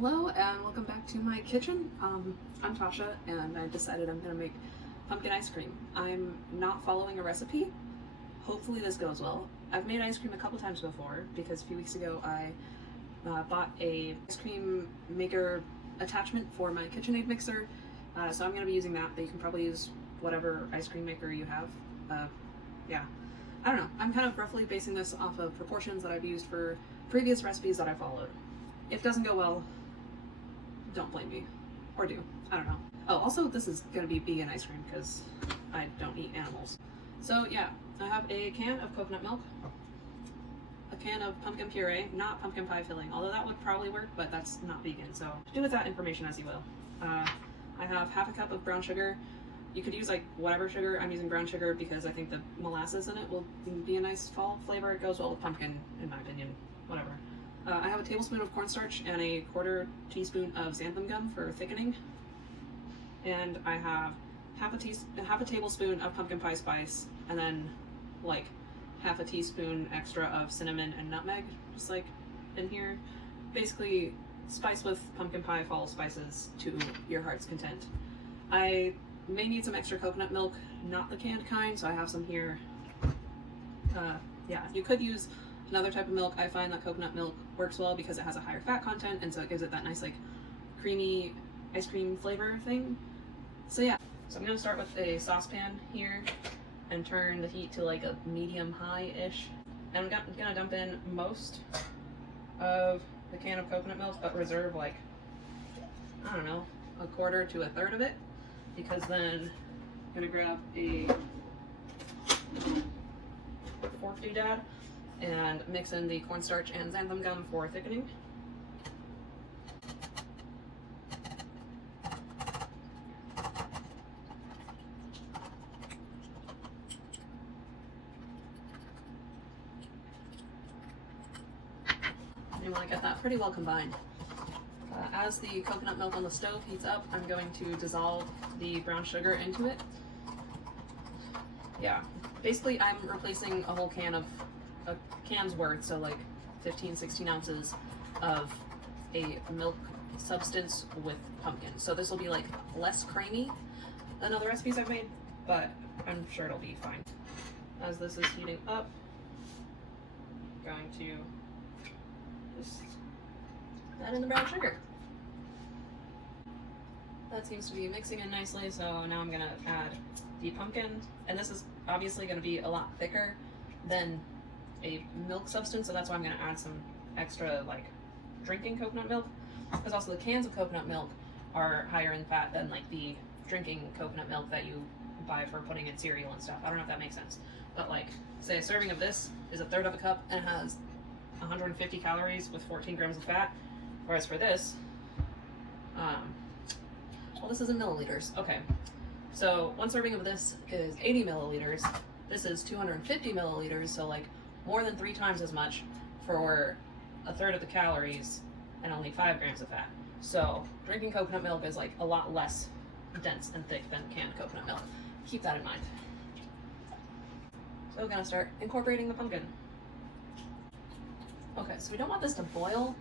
Hello and welcome back to my kitchen. I'm Tasha and I decided I'm going to make pumpkin ice cream. I'm not following a recipe. Hopefully this goes well. I've made ice cream a couple times before because a few weeks ago I bought a ice cream maker attachment for my KitchenAid mixer. So I'm going to be using that, but you can probably use whatever ice cream maker you have. Yeah, I don't know. I'm kind of roughly basing this off of proportions that I've used for previous recipes that I followed. If it doesn't go well, don't blame me. Or do. I don't know. Oh, also this is going to be vegan ice cream because I don't eat animals. So yeah, I have a can of coconut milk, a can of pumpkin puree, not pumpkin pie filling, although that would probably work, but that's not vegan, so do with that information as you will. I have half a cup of brown sugar. You could use like whatever sugar. I'm using brown sugar because I think the molasses in it will be a nice fall flavor. It goes well with pumpkin, in my opinion. Whatever. I have a tablespoon of cornstarch and a quarter teaspoon of xantham gum for thickening. And I have half a tablespoon of pumpkin pie spice, and then like half a teaspoon extra of cinnamon and nutmeg, just like in here. Basically, spice with pumpkin pie fall spices to your heart's content. I may need some extra coconut milk, not the canned kind, so I have some here. Yeah, you could use another type of milk. I find that coconut milk works well because it has a higher fat content, and so it gives it that nice like creamy ice cream flavor thing. So yeah, so I'm gonna start with a saucepan here and turn the heat to like a medium high-ish. And I'm gonna dump in most of the can of coconut milk, but reserve like, I don't know, a quarter to a third of it, because then I'm gonna grab a fork doodad and mix in the cornstarch and xanthan gum for thickening. You want to get that pretty well combined. As the coconut milk on the stove heats up, I'm going to dissolve the brown sugar into it. Yeah, basically I'm replacing a whole can of a can's worth, so like 15-16 ounces of a milk substance with pumpkin. So this will be like less creamy than other recipes I've made, but I'm sure it'll be fine. As this is heating up, I'm going to just add in the brown sugar. That seems to be mixing in nicely, so now I'm gonna add the pumpkin, and this is obviously gonna be a lot thicker than a milk substance, so that's why I'm going to add some extra like drinking coconut milk, because also the cans of coconut milk are higher in fat than like the drinking coconut milk that you buy for putting in cereal and stuff. I don't know if that makes sense, but like say a serving of this is a third of a cup and it has 150 calories with 14 grams of fat, whereas for this well, this is in milliliters. Okay, so one serving of this is 80 milliliters. This is 250 milliliters, so like more than 3 times as much for a third of the calories and only 5 grams of fat. So drinking coconut milk is like a lot less dense and thick than canned coconut milk. Keep that in mind. So we're gonna start incorporating the pumpkin. Okay, so we don't want this to boil,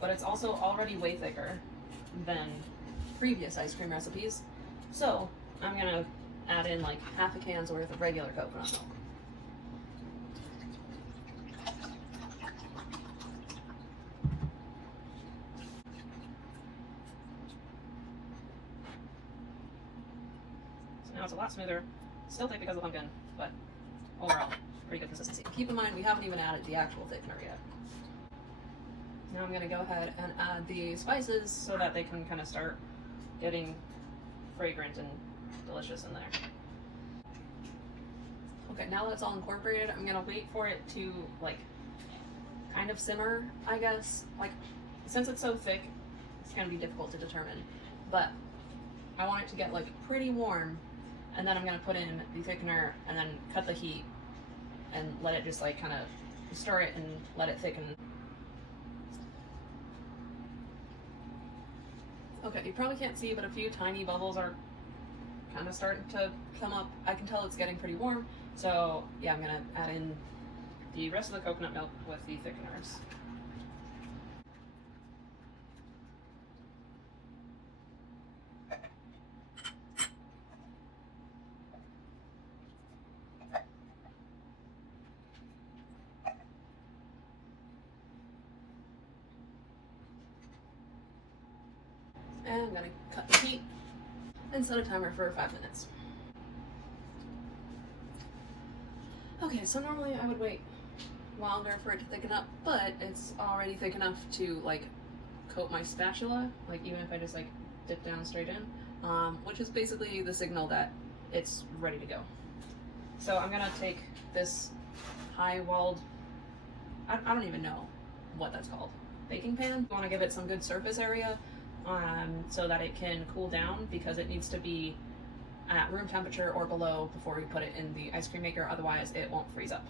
but it's also already way thicker than previous ice cream recipes. So I'm gonna add in like half a can's worth of regular coconut milk. So now it's a lot smoother, still thick because of the pumpkin, but overall pretty good consistency. Keep in mind we haven't even added the actual thickener yet. Now I'm gonna go ahead and add the spices so that they can kind of start getting fragrant and delicious in there. Okay, now that it's all incorporated, I'm gonna wait for it to like kind of simmer, I guess. Like, since it's so thick, it's gonna be difficult to determine, but I want it to get like pretty warm, and then I'm gonna put in the thickener and then cut the heat and let it just like kind of stir it and let it thicken. Okay, you probably can't see, but a few tiny bubbles are kind of starting to come up. I can tell it's getting pretty warm, so yeah, I'm gonna add in the rest of the coconut milk with the thickeners. And I'm gonna cut the heat and set a timer for 5 minutes. Okay, so normally I would wait longer for it to thicken up, but it's already thick enough to like coat my spatula, like even if I just like dip down straight in, which is basically the signal that it's ready to go. So I'm gonna take this high-walled, I don't even know what that's called, baking pan. I want to give it some good surface area so that it can cool down, because it needs to be at room temperature or below before we put it in the ice cream maker, otherwise it won't freeze up.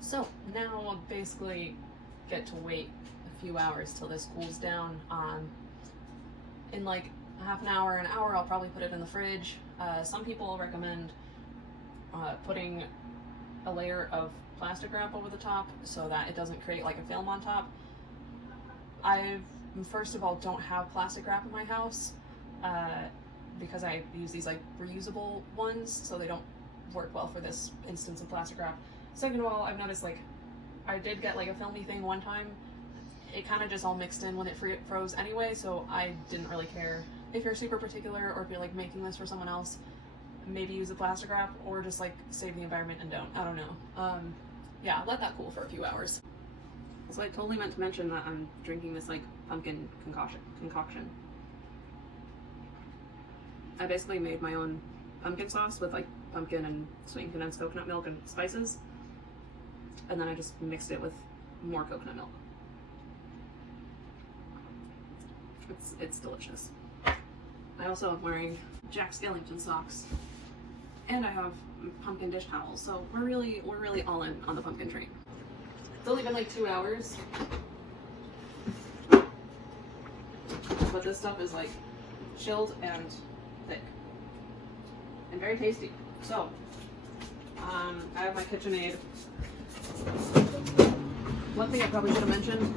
So now I'll basically get to wait a few hours till this cools down. In like half an hour, I'll probably put it in the fridge. Some people recommend putting a layer of plastic wrap over the top so that it doesn't create like a film on top. I first of all don't have plastic wrap in my house because I use these like reusable ones, so they don't work well for this instance of plastic wrap. Second of all, I've noticed like I did get like a filmy thing one time. It kind of just all mixed in when it froze anyway, so I didn't really care. If you're super particular or if you're like making this for someone else, maybe use a plastic wrap or just like save the environment and don't. I don't know. Yeah, let that cool for a few hours. So I totally meant to mention that I'm drinking this like pumpkin concoction. I basically made my own pumpkin sauce with like pumpkin and sweetened condensed coconut milk and spices, and then I just mixed it with more coconut milk. It's delicious. I also am wearing Jack Skellington socks, and I have pumpkin dish towels, so we're really all in on the pumpkin train. It's only been like 2 hours, but this stuff is like chilled and thick and very tasty. So I have my KitchenAid. One thing I probably should have mentioned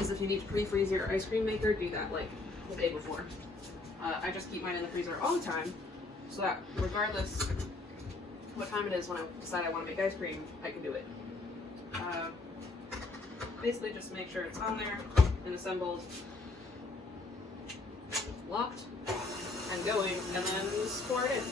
is if you need to pre-freeze your ice cream maker, do that like the day before. I just keep mine in the freezer all the time, so that regardless what time it is when I decide I want to make ice cream, I can do it. Basically just make sure it's on there and assembled, locked and going, and then just pour it in.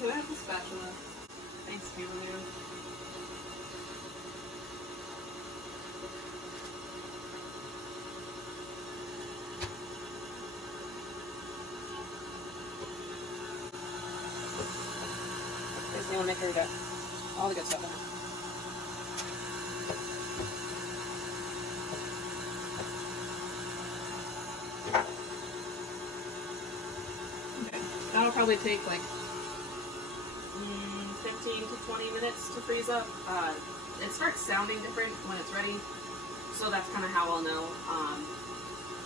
Can I have the spatula? Thanks, Camelia. Basically, I'll make sure we got all the good stuff in it. Okay. That'll probably take like 15 to 20 minutes to freeze up. It starts sounding different when it's ready, so that's kind of how I'll know.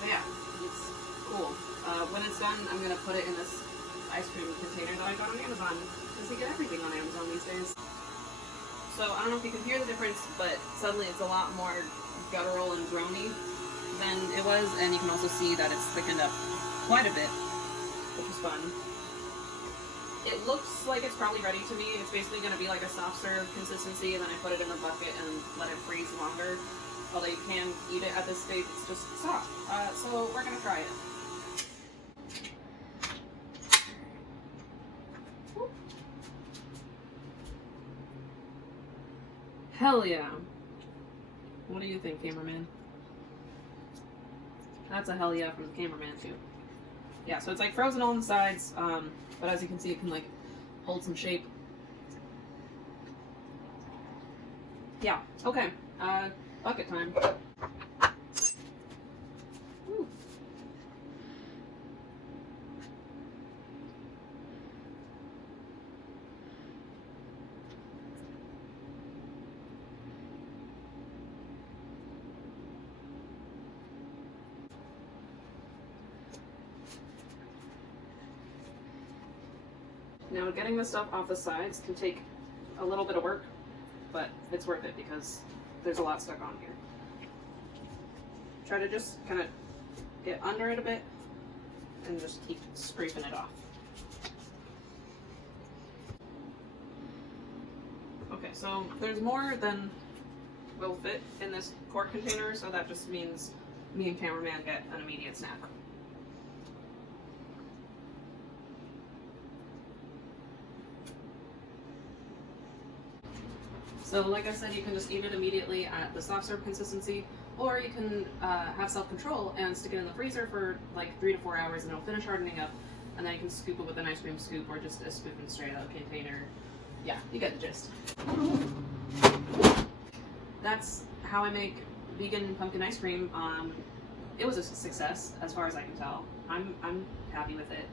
But yeah, it's cool. When it's done, I'm going to put it in this ice cream container that I got on Amazon, because you get everything on Amazon these days. So I don't know if you can hear the difference, but suddenly it's a lot more guttural and groany than it was, and you can also see that it's thickened up quite a bit, which is fun. It looks like it's probably ready to me. It's basically going to be like a soft serve consistency, and then I put it in the bucket and let it freeze longer. Although you can eat it at this stage, it's just soft. So we're going to try it. Hell yeah. What do you think, cameraman? That's a hell yeah from the cameraman too. Yeah, so it's like frozen on the sides, but as you can see, it can like hold some shape. Yeah, okay, bucket time. Woo. Now getting the stuff off the sides can take a little bit of work, but it's worth it because there's a lot stuck on here. Try to just kind of get under it a bit and just keep scraping it off. Okay, so there's more than will fit in this quart container, so that just means me and cameraman get an immediate snack. So like I said, you can just eat it immediately at the soft serve consistency, or you can have self-control and stick it in the freezer for like 3 to 4 hours and it'll finish hardening up, and then you can scoop it with an ice cream scoop or just a spoon straight out of the container. Yeah, you get the gist. That's how I make vegan pumpkin ice cream. It was a success as far as I can tell. I'm happy with it.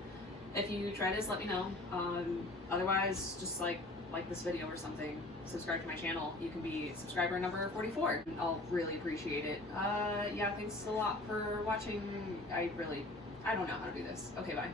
If you try this, let me know. Otherwise, just like this video or something, subscribe to my channel. You can be subscriber number 44. I'll really appreciate it. Yeah, thanks a lot for watching. I don't know how to do this. Okay, bye.